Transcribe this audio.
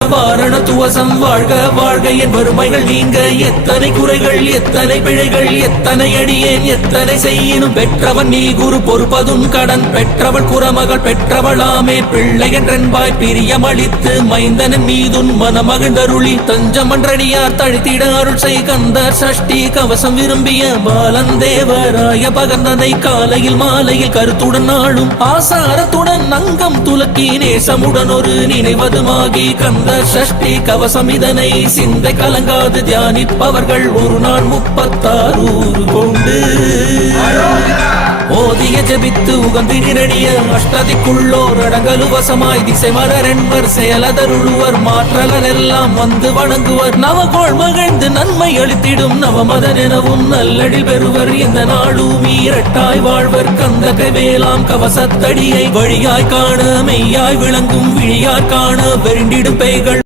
வாரண துவசம் வாழ்க வாழ்க என் வறுமைகள் நீங்க எத்தனை குறைகள் எத்தனை பிழைகள் எத்தனை அடியேன் எத்தனை செய்யினும் பெற்றவன் நீ குரு பொறுப்பதும் கடன் பெற்றவள் குறமகள் பெற்றவளாமே பிள்ளை என்றென்பாய் பிரியமளித்து மைந்தனின் மீதுன் மனமகிழ்ந்தருளி தஞ்சமன்றடியார் தழித்திட அருள் செய் கந்தர் சஷ்டி கவசம் விரும்பிய பாலந்தேவராய பகர்ந்தனை காலையில் மாலையில் கருத்துடன் நாளும் ஆசாரத்துடன் அங்கம் துலக்கி நேசமுடன் ஒரு நினைவதுமாகி கந்த சஷ்டி கவசம் இதனை சிந்தை கலங்காது தியானிப்பவர்கள் ஒரு நாள் 36 கொண்டு ஓதிய ஜபித்து உகந்து நிரடிய அஷ்டதிக்குள்ளோர் அடங்கலுவசமாய் திசை மலரென்பர் செயலதருளுவர் மாற்றலர் எல்லாம் வந்து வணங்குவர் நவகோள் மகிழ்ந்து நன்மை அளித்திடும் நவமதன் எனவும் நல்லடில் பெறுவர் இந்த நாளும் இரட்டாய் வாழ்வர் கந்த கைவேலாம் கவசத்தடியை வழியாய் காண மெய்யாய் விளங்கும் விழியாய் காண வெருண்டிடும் பேய்கள்